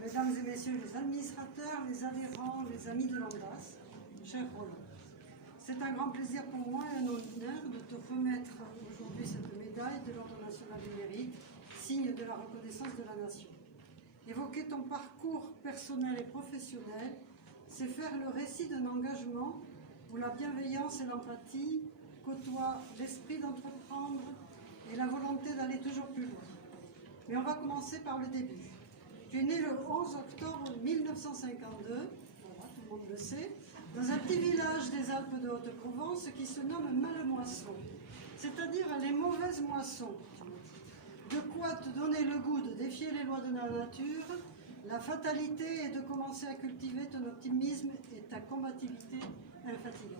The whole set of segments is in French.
Mesdames et messieurs les administrateurs, les adhérents, les amis de l'ANDAS, cher Roland, c'est un grand plaisir pour moi et un honneur de te remettre aujourd'hui cette médaille de l'Ordre national du mérite, signe de la reconnaissance de la nation. Évoquer ton parcours personnel et professionnel, c'est faire le récit d'un engagement où la bienveillance et l'empathie côtoient l'esprit d'entreprendre et la volonté d'aller toujours plus loin. Mais on va commencer par le début. Tu es né le 11 octobre 1952, voilà, tout le monde le sait, dans un petit village des Alpes de Haute-Provence qui se nomme Mallemoisson, c'est-à-dire les mauvaises moissons. De quoi te donner le goût de défier les lois de la nature, la fatalité et de commencer à cultiver ton optimisme et ta combativité infatigable.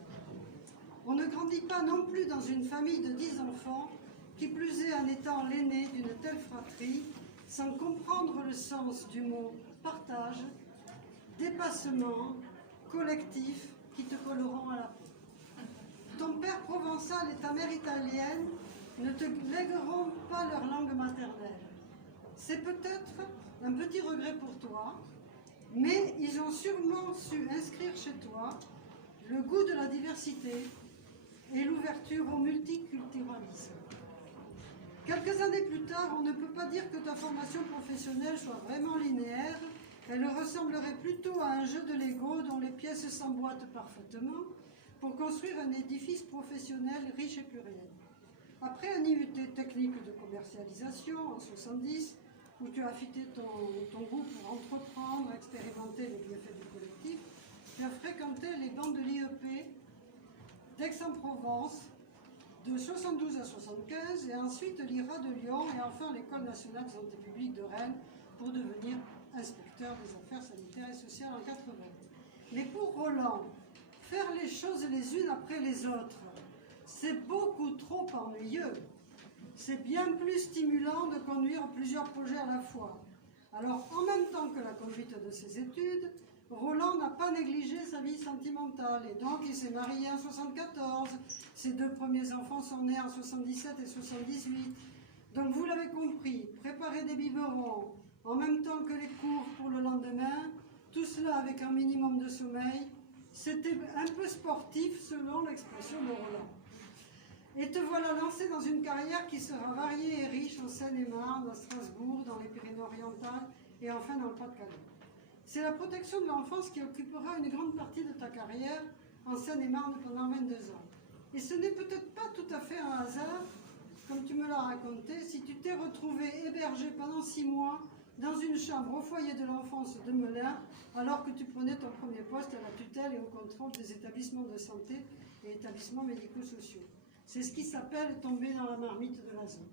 On ne grandit pas non plus dans une famille de 10 enfants, qui plus est en étant l'aîné d'une telle fratrie, sans comprendre le sens du mot partage, dépassement, collectif qui te colleront à la peau. Ton père provençal et ta mère italienne ne te légueront pas leur langue maternelle. C'est peut-être un petit regret pour toi, mais ils ont sûrement su inscrire chez toi le goût de la diversité et l'ouverture au multiculturalisme. Quelques années plus tard, on ne peut pas dire que ta formation professionnelle soit vraiment linéaire. Elle ressemblerait plutôt à un jeu de Lego dont les pièces s'emboîtent parfaitement pour construire un édifice professionnel riche et pluriel. Après un IUT technique de commercialisation en 70, où tu as affûté ton goût pour entreprendre, expérimenter les bienfaits du collectif, tu as fréquenté les bancs de l'IEP d'Aix-en-Provence, de 72 à 75, et ensuite l'IRA de Lyon, et enfin l'École nationale de santé publique de Rennes, pour devenir inspecteur des affaires sanitaires et sociales en 80. Mais pour Roland, faire les choses les unes après les autres, c'est beaucoup trop ennuyeux. C'est bien plus stimulant de conduire plusieurs projets à la fois. Alors, en même temps que la conduite de ses études, Roland n'a pas négligé sa vie sentimentale et donc il s'est marié en 74. Ses deux premiers enfants sont nés en 77 et 78. Donc vous l'avez compris, préparer des biberons en même temps que les cours pour le lendemain, tout cela avec un minimum de sommeil, c'était un peu sportif selon l'expression de Roland. Et te voilà lancé dans une carrière qui sera variée et riche en Seine-et-Marne, à Strasbourg, dans les Pyrénées-Orientales et enfin dans le Pas-de-Calais. C'est la protection de l'enfance qui occupera une grande partie de ta carrière en Seine-et-Marne pendant 22 ans. Et ce n'est peut-être pas tout à fait un hasard, comme tu me l'as raconté, si tu t'es retrouvé hébergé pendant 6 mois dans une chambre au foyer de l'enfance de Melun, alors que tu prenais ton premier poste à la tutelle et au contrôle des établissements de santé et établissements médico-sociaux. C'est ce qui s'appelle tomber dans la marmite de la zone.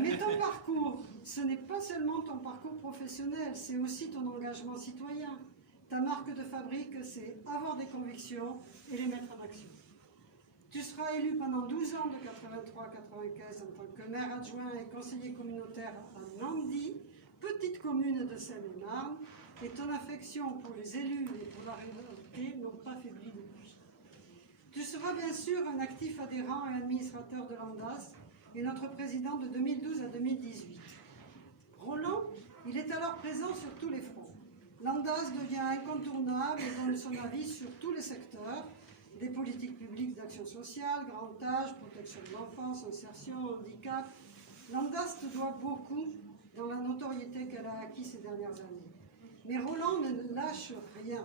Mais ton parcours, ce n'est pas seulement ton parcours professionnel, c'est aussi ton engagement citoyen. Ta marque de fabrique, c'est avoir des convictions et les mettre en action. Tu seras élu pendant 12 ans de 83 à 95 en tant que maire adjoint et conseiller communautaire à Nandy, petite commune de Seine-et-Marne, et ton affection pour les élus et pour la ruralité n'ont pas faibli depuis. Tu seras bien sûr un actif adhérent et administrateur de l'ANDAS et notre président de 2012 à 2018. Roland, il est alors présent sur tous les fronts. L'ANDAS devient incontournable et donne son avis sur tous les secteurs, des politiques publiques d'action sociale, grand âge, protection de l'enfance, insertion, handicap. L'ANDAS te doit beaucoup dans la notoriété qu'elle a acquis ces dernières années. Mais Roland ne lâche rien.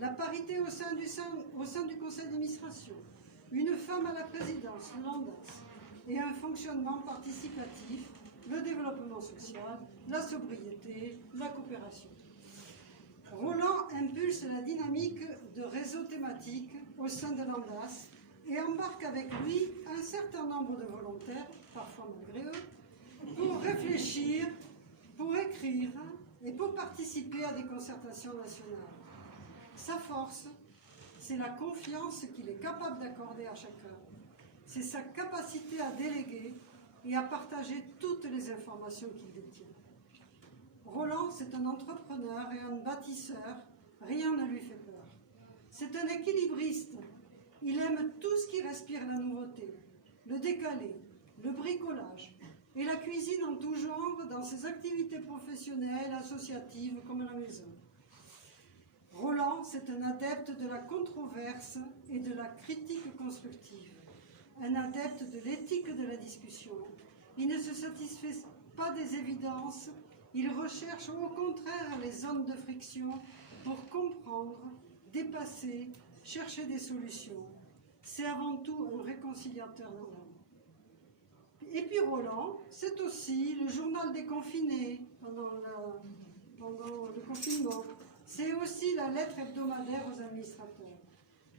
La parité au sein du conseil d'administration, une femme à la présidence de l'ANDAS et un fonctionnement participatif, le développement social, la sobriété, la coopération. Roland impulse la dynamique de réseaux thématiques au sein de l'ANDAS et embarque avec lui un certain nombre de volontaires, parfois malgré eux, pour réfléchir, pour écrire et pour participer à des concertations nationales. Sa force, c'est la confiance qu'il est capable d'accorder à chacun. C'est sa capacité à déléguer et à partager toutes les informations qu'il détient. Roland, c'est un entrepreneur et un bâtisseur, rien ne lui fait peur. C'est un équilibriste. Il aime tout ce qui respire la nouveauté, le décalé, le bricolage, et la cuisine en tout genre dans ses activités professionnelles, associatives comme à la maison. Roland, c'est un adepte de la controverse et de la critique constructive, un adepte de l'éthique de la discussion. Il ne se satisfait pas des évidences, il recherche au contraire les zones de friction pour comprendre, dépasser, chercher des solutions. C'est avant tout un réconciliateur dans l'âme. Et puis Roland, c'est aussi le journal des confinés pendant le confinement. C'est aussi la lettre hebdomadaire aux administrateurs.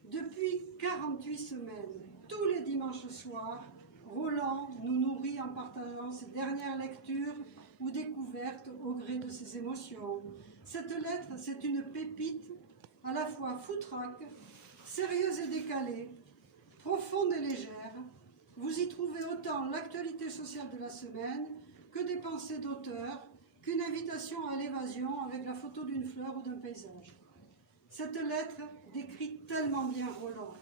Depuis 48 semaines, tous les dimanches soirs, Roland nous nourrit en partageant ses dernières lectures ou découvertes au gré de ses émotions. Cette lettre, c'est une pépite à la fois foutraque, sérieuse et décalée, profonde et légère. Vous y trouvez autant l'actualité sociale de la semaine que des pensées d'auteur, qu'une invitation à l'évasion avec la photo d'une fleur ou d'un paysage. Cette lettre décrit tellement bien Roland,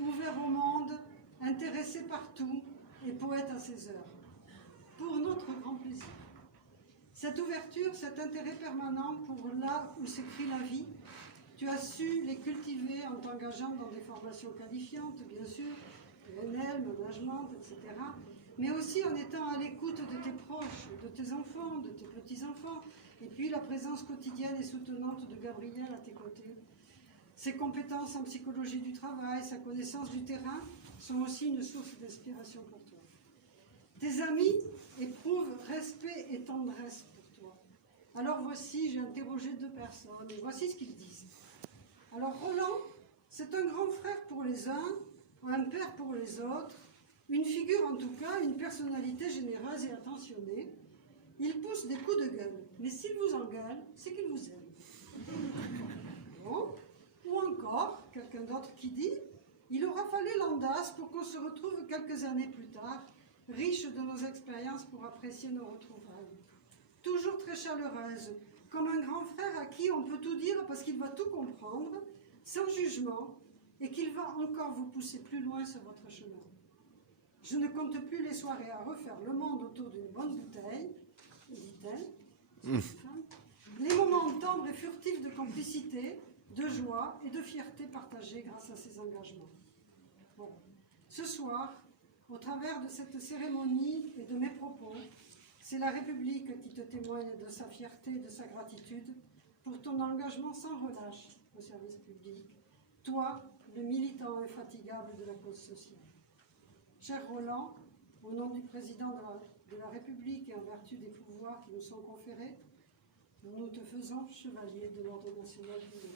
ouvert au monde, intéressé par tout et poète à ses heures. Pour notre grand plaisir. Cette ouverture, cet intérêt permanent pour là où s'écrit la vie, tu as su les cultiver en t'engageant dans des formations qualifiantes, bien sûr, PNL, management, etc., mais aussi en étant à l'écoute de tes proches, de tes enfants, de tes petits-enfants, et puis la présence quotidienne et soutenante de Gabriel à tes côtés. Ses compétences en psychologie du travail, sa connaissance du terrain sont aussi une source d'inspiration pour toi. Tes amis éprouvent respect et tendresse pour toi. Alors voici, j'ai interrogé 2 personnes, et voici ce qu'ils disent. Alors Roland, c'est un grand frère pour les uns, un père pour les autres, une figure en tout cas, une personnalité généreuse et attentionnée. Il pousse des coups de gueule, mais s'il vous engueule, c'est qu'il vous aime. Bon. Ou encore, quelqu'un d'autre qui dit « Il aura fallu l'audace pour qu'on se retrouve quelques années plus tard, riche de nos expériences pour apprécier nos retrouvailles. Toujours très chaleureuse, comme un grand frère à qui on peut tout dire parce qu'il va tout comprendre, sans jugement, et qu'il va encore vous pousser plus loin sur votre chemin. Je ne compte plus les soirées à refaire le monde autour d'une bonne bouteille, dit-elle, les moments tendres et furtifs de complicité, de joie et de fierté partagée grâce à ces engagements. Voilà. Ce soir, au travers de cette cérémonie et de mes propos, c'est la République qui te témoigne de sa fierté et de sa gratitude pour ton engagement sans relâche au service public, toi, le militant infatigable de la cause sociale. Cher Roland, au nom du président de la République et en vertu des pouvoirs qui nous sont conférés, nous te faisons chevalier de l'Ordre national du Lion.